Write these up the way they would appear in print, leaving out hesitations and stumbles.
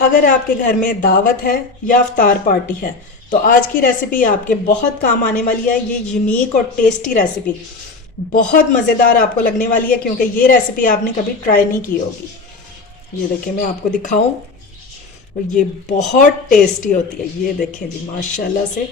अगर आपके घर में दावत है या अफ्तार पार्टी है तो आज की रेसिपी आपके बहुत काम आने वाली है। ये यूनिक और टेस्टी रेसिपी बहुत मज़ेदार आपको लगने वाली है, क्योंकि ये रेसिपी आपने कभी ट्राई नहीं की होगी। ये देखिए, मैं आपको दिखाऊं, और ये बहुत टेस्टी होती है। ये देखें जी, माशाल्लाह से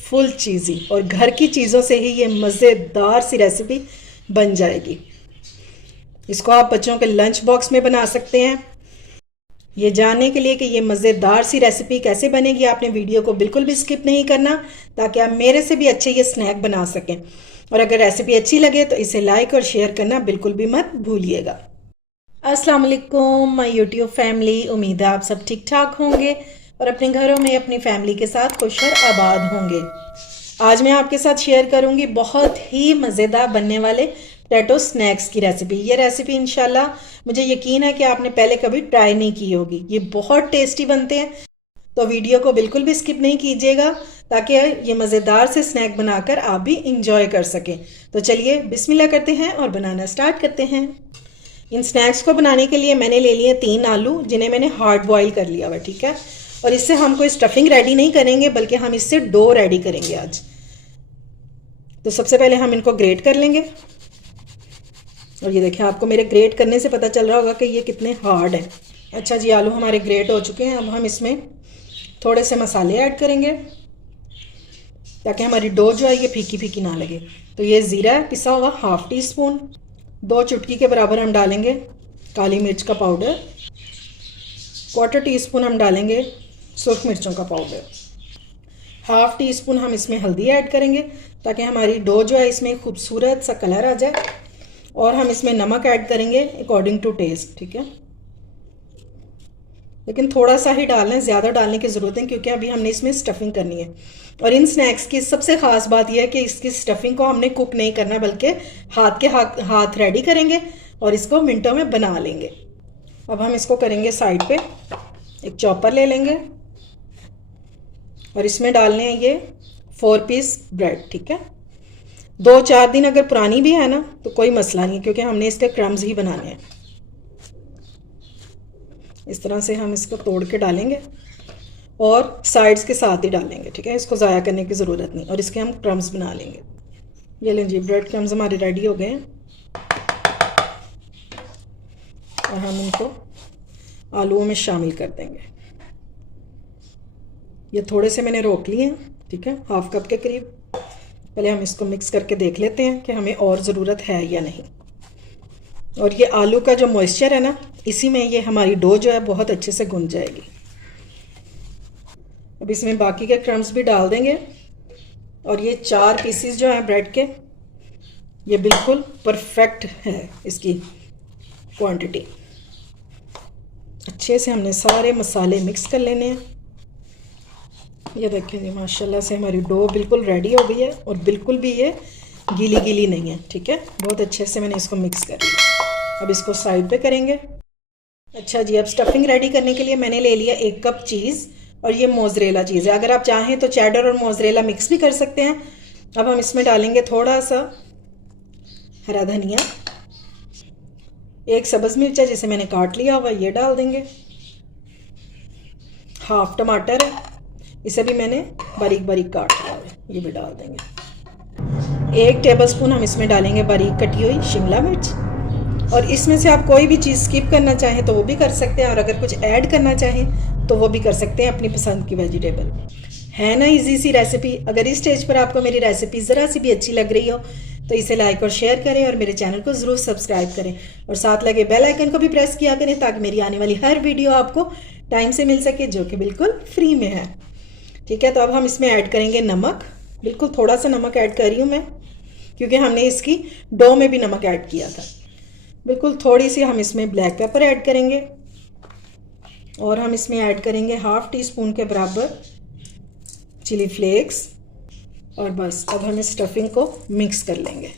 फुल चीज़ी और घर की चीज़ों से ही ये मज़ेदार सी रेसिपी बन जाएगी। इसको आप बच्चों के लंच बॉक्स में बना सकते हैं। ये जानने के लिए कि ये मज़ेदार सी रेसिपी कैसे बनेगी, आपने वीडियो को बिल्कुल भी स्किप नहीं करना, ताकि आप मेरे से भी अच्छे ये स्नैक बना सकें। और अगर रेसिपी अच्छी लगे तो इसे लाइक और शेयर करना बिल्कुल भी मत भूलिएगा। अस्सलाम वालेकुम माय यूट्यूब फैमिली, उम्मीद है आप सब ठीक ठाक होंगे और अपने घरों में अपनी फैमिली के साथ खुश और आबाद होंगे। आज मैं आपके साथ शेयर करूंगी बहुत ही मज़ेदार बनने वाले पोटैटो स्नैक्स की रेसिपी। ये रेसिपी इंशाल्लाह मुझे यकीन है कि आपने पहले कभी ट्राई नहीं की होगी। ये बहुत टेस्टी बनते हैं, तो वीडियो को बिल्कुल भी स्किप नहीं कीजिएगा, ताकि ये मज़ेदार से स्नैक बनाकर आप भी इंजॉय कर सकें। तो चलिए बिस्मिल्लाह करते हैं और बनाना स्टार्ट करते हैं। इन स्नैक्स को बनाने के लिए मैंने ले लिए 3 आलू, जिन्हें मैंने हार्ड बॉईल कर लिया हुआ, ठीक है। और इससे हम कोई स्टफिंग रेडी नहीं करेंगे, बल्कि हम इससे डो रेडी करेंगे आज। तो सबसे पहले हम इनको ग्रेट कर लेंगे। और ये देखिए, आपको मेरे ग्रेट करने से पता चल रहा होगा कि ये कितने हार्ड हैं। अच्छा जी, आलू हमारे ग्रेट हो चुके हैं। अब हम इसमें थोड़े से मसाले ऐड करेंगे, ताकि हमारी डो जो है ये फीकी फीकी ना लगे। तो ये ज़ीरा है पिसा हुआ, हाफ टी स्पून। 2 चुटकी के बराबर हम डालेंगे काली मिर्च का पाउडर। 1/4 टीस्पून हम डालेंगे सुर्ख मिर्चों का पाउडर। हाफ टी स्पून हम इसमें हल्दी ऐड करेंगे, ताकि हमारी डो जो है इसमें खूबसूरत सा कलर आ जाए। और हम इसमें नमक ऐड करेंगे अकॉर्डिंग टू टेस्ट, ठीक है। लेकिन थोड़ा सा ही डालना है, ज़्यादा डालने की ज़रूरत है, क्योंकि अभी हमने इसमें स्टफिंग करनी है। और इन स्नैक्स की सबसे ख़ास बात यह है कि इसकी स्टफिंग को हमने कुक नहीं करना, बल्कि हाथ रेडी करेंगे और इसको मिनटों में बना लेंगे। अब हम इसको करेंगे साइड पे। एक चॉपर ले लेंगे और इसमें डालने हैं ये 4 पीस ब्रेड, ठीक है। 2-4 दिन अगर पुरानी भी है ना तो कोई मसला नहीं, क्योंकि हमने इसके क्रम्स ही बनाने हैं। इस तरह से हम इसको तोड़ के डालेंगे और साइड्स के साथ ही डालेंगे, ठीक है। इसको ज़ाया करने की ज़रूरत नहीं। और इसके हम क्रम्स बना लेंगे। ये लें जी, ब्रेड क्रम्स हमारे रेडी हो गए हैं। और हम इनको आलूओं में शामिल कर देंगे। ये थोड़े से मैंने रोक लिए हैं, ठीक है, हाफ कप के करीब। पहले हम इसको मिक्स करके देख लेते हैं कि हमें और ज़रूरत है या नहीं। और ये आलू का जो मॉइस्चर है ना, इसी में ये हमारी डो जो है बहुत अच्छे से गुंज जाएगी। अब इसमें बाकी के क्रम्स भी डाल देंगे। और ये 4 पीसीस जो हैं ब्रेड के, ये बिल्कुल परफेक्ट है इसकी क्वांटिटी। अच्छे से हमने सारे मसाले मिक्स कर लेने हैं। ये देखें जी, माशाल्लाह से हमारी डो बिल्कुल रेडी हो गई है और बिल्कुल भी ये गीली गीली नहीं है, ठीक है। बहुत अच्छे से मैंने इसको मिक्स कर लिया। अब इसको साइड पे करेंगे। अच्छा जी, अब स्टफिंग रेडी करने के लिए मैंने ले लिया 1 कप चीज़, और ये मोज़रेला चीज़ है। अगर आप चाहें तो चेडर और मोज़रेला मिक्स भी कर सकते हैं। अब हम इसमें डालेंगे थोड़ा सा हरा धनिया, 1 सब्ज़ मिर्च है जिसे मैंने काट लिया हुआ, ये डाल देंगे। हाफ टमाटर है, इसे भी मैंने बारीक बारीक काट लिया है, ये भी डाल देंगे। 1 टेबलस्पून हम इसमें डालेंगे बारीक कटी हुई शिमला मिर्च। और इसमें से आप कोई भी चीज़ स्किप करना चाहें तो वो भी कर सकते हैं, और अगर कुछ ऐड करना चाहें तो वो भी कर सकते हैं अपनी पसंद की वेजिटेबल। है ना इजी सी रेसिपी। अगर इस स्टेज पर आपको मेरी रेसिपी ज़रा सी भी अच्छी लग रही हो तो इसे लाइक और शेयर करें, और मेरे चैनल को ज़रूर सब्सक्राइब करें, और साथ लगे बेल आइकन को भी प्रेस किया करें, ताकि मेरी आने वाली हर वीडियो आपको टाइम से मिल सके, जो कि बिल्कुल फ्री में है, ठीक है। तो अब हम इसमें ऐड करेंगे नमक। बिल्कुल थोड़ा सा नमक ऐड कर रही हूँ मैं, क्योंकि हमने इसकी डो में भी नमक ऐड किया था। बिल्कुल थोड़ी सी हम इसमें ब्लैक पेपर ऐड करेंगे, और हम इसमें ऐड करेंगे हाफ टी स्पून के बराबर चिली फ्लेक्स। और बस अब हम इस स्टफिंग को मिक्स कर लेंगे।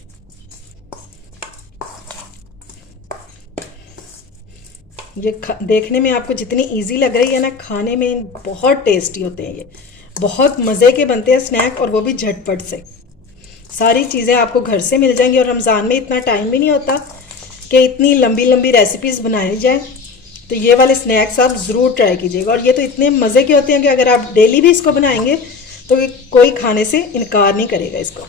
ये देखने में आपको जितनी इजी लग रही है ना, खाने में बहुत टेस्टी होते हैं। ये बहुत मज़े के बनते हैं स्नैक, और वो भी झटपट से। सारी चीज़ें आपको घर से मिल जाएंगी, और रमज़ान में इतना टाइम भी नहीं होता कि इतनी लंबी लंबी रेसिपीज़ बनाई जाए। तो ये वाले स्नैक्स आप ज़रूर ट्राई कीजिएगा। और ये तो इतने मज़े के होते हैं कि अगर आप डेली भी इसको बनाएंगे तो कोई खाने से इनकार नहीं करेगा इसको।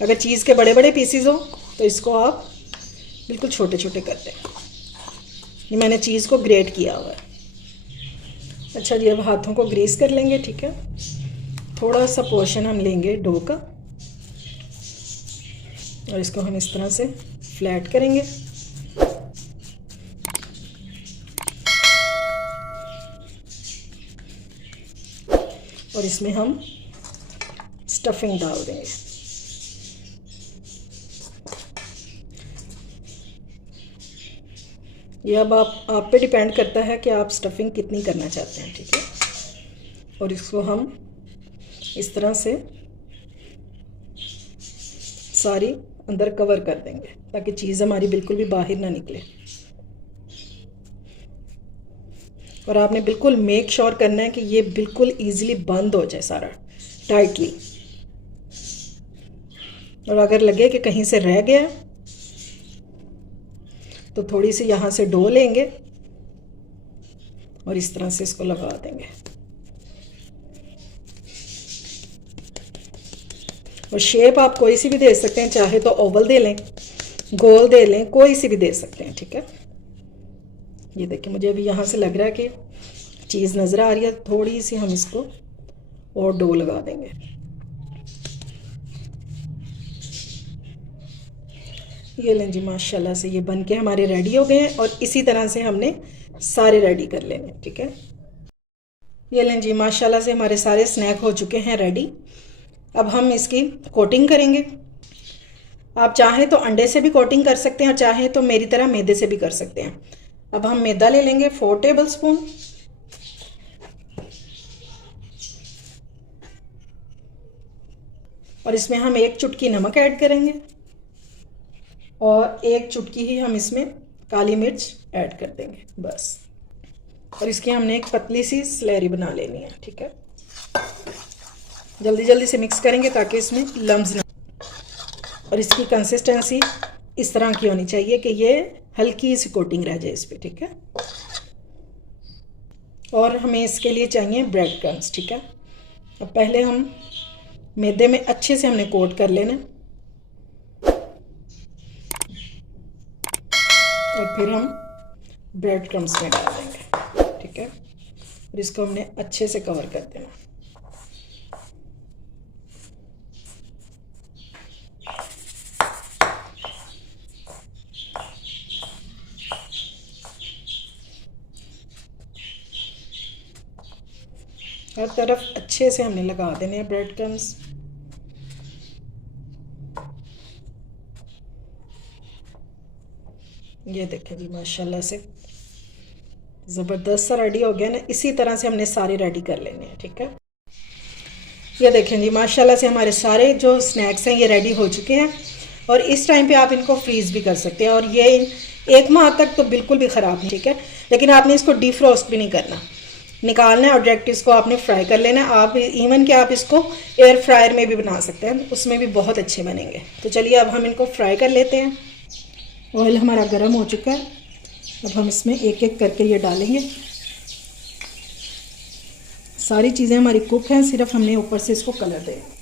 अगर चीज़ के बड़े बड़े पीसीज हो तो इसको आप बिल्कुल छोटे छोटे कर दें। ये मैंने चीज़ को ग्रेट किया हुआ है। अच्छा जी, अब हाथों को ग्रीस कर लेंगे, ठीक है। थोड़ा सा पोर्शन हम लेंगे डो का और इसको हम इस तरह से फ्लैट करेंगे। और इसमें हम स्टफिंग डाल देंगे। ये अब आप पे डिपेंड करता है कि आप स्टफिंग कितनी करना चाहते हैं, ठीक है। और इसको हम इस तरह से सारी अंदर कवर कर देंगे ताकि चीज़ हमारी बिल्कुल भी बाहर ना निकले। और आपने बिल्कुल मेक श्योर करना है कि ये बिल्कुल इजीली बंद हो जाए सारा टाइटली। और अगर लगे कि कहीं से रह गया तो थोड़ी सी यहाँ से डो लेंगे और इस तरह से इसको लगा देंगे। और शेप आप कोई सी भी दे सकते हैं, चाहे तो ओवल दे लें, गोल दे लें, कोई सी भी दे सकते हैं, ठीक है। ये देखिए मुझे अभी यहाँ से लग रहा है कि चीज़ नज़र आ रही है, थोड़ी सी हम इसको और डो लगा देंगे। ये लें जी, माशाल्लाह से ये बन के हमारे रेडी हो गए हैं। और इसी तरह से हमने सारे रेडी कर लेने, ठीक है। ये लें जी, माशाल्लाह से हमारे सारे स्नैक हो चुके हैं रेडी। अब हम इसकी कोटिंग करेंगे। आप चाहें तो अंडे से भी कोटिंग कर सकते हैं और चाहें तो मेरी तरह मैदे से भी कर सकते हैं। अब हम मैदा ले लेंगे 4 टेबलस्पून। और इसमें हम 1 चुटकी नमक ऐड करेंगे और 1 चुटकी ही हम इसमें काली मिर्च ऐड कर देंगे, बस। और इसकी हमने एक पतली सी स्लैरी बना लेनी है, ठीक है। जल्दी जल्दी से मिक्स करेंगे ताकि इसमें लम्स ना। और इसकी कंसिस्टेंसी इस तरह की होनी चाहिए कि ये हल्की सी कोटिंग रह जाए इस पर, ठीक है। और हमें इसके लिए चाहिए ब्रेड क्रम्स, ठीक है। अब पहले हम मैदे में अच्छे से हमने कोट कर लेना और फिर हम ब्रेड क्रम्स में डाल देंगे, ठीक है। और इसको हमने अच्छे से कवर कर देना। हर तरफ अच्छे से हमने लगा देने हैं ब्रेड क्रम्स। ये देखें जी, माशाल्लाह से ज़बरदस्त सा रेडी हो गया ना। इसी तरह से हमने सारे रेडी कर लेने हैं, ठीक है। ये देखें जी, माशाल्लाह से हमारे सारे जो स्नैक्स हैं ये रेडी हो चुके हैं। और इस टाइम पे आप इनको फ्रीज़ भी कर सकते हैं और ये 1 माह तक तो बिल्कुल भी ख़राब नहीं, ठीक है। लेकिन आपने इसको डिफ्रोस्ट भी नहीं करना, निकालना है और डायरेक्ट इसको आपने फ्राई कर लेना है। आप इवन कि आप इसको एयर फ्रायर में भी बना सकते हैं, उसमें भी बहुत अच्छे बनेंगे। तो चलिए अब हम इनको फ्राई कर लेते हैं। ऑयल हमारा गर्म हो चुका है। अब हम इसमें एक एक करके ये डालेंगे। सारी चीज़ें हमारी कुक हैं, सिर्फ हमने ऊपर से इसको कलर देना।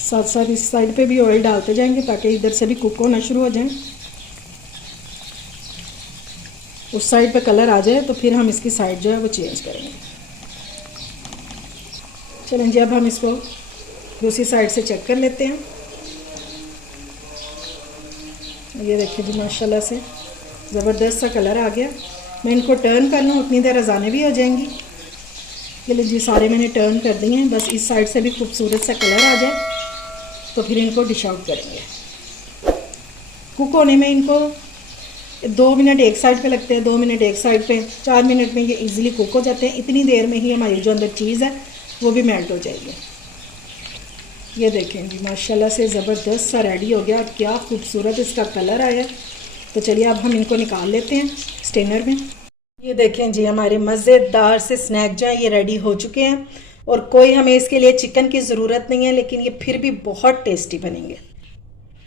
साथ साथ इस साइड पे भी ऑयल डालते जाएंगे ताकि इधर से भी कुक होना शुरू हो जाए। उस साइड पे कलर आ जाए तो फिर हम इसकी साइड जो है वो चेंज करेंगे। चलें जी, अब हम इसको दूसरी साइड से चेक कर लेते हैं। ये देखिए जी, माशाल्लाह से ज़बरदस्त सा कलर आ गया। मैं इनको टर्न कर लूँ उतनी देर अजाने भी हो जाएंगी। ये लीजिए, सारे मैंने टर्न कर दिए हैं। बस इस साइड से भी खूबसूरत सा कलर आ जाए तो फिर इनको डिश आउट करेंगे। कुक होने में इनको 2 मिनट एक साइड पे लगते हैं, 2 मिनट एक साइड पे, 4 मिनट में ये इजीली कुक हो जाते हैं। इतनी देर में ही हमारी जो अंदर चीज़ है वो भी मेल्ट हो जाएगी। ये देखें जी, माशाल्लाह से ज़बरदस्त सा रेडी हो गया और क्या खूबसूरत इसका कलर आया। तो चलिए अब हम इनको निकाल लेते हैं स्टेनर में। ये देखें जी, हमारे मज़ेदार से स्नैक जो है ये रेडी हो चुके हैं। और कोई हमें इसके लिए चिकन की ज़रूरत नहीं है, लेकिन ये फिर भी बहुत टेस्टी बनेंगे।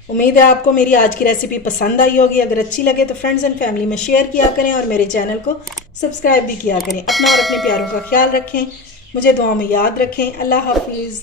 उम्मीद है आपको मेरी आज की रेसिपी पसंद आई होगी। अगर अच्छी लगे तो फ्रेंड्स एंड फैमिली में शेयर किया करें और मेरे चैनल को सब्सक्राइब भी किया करें। अपना और अपने प्यारों का ख्याल रखें, मुझे दुआ में याद रखें। अल्लाह हाफिज़।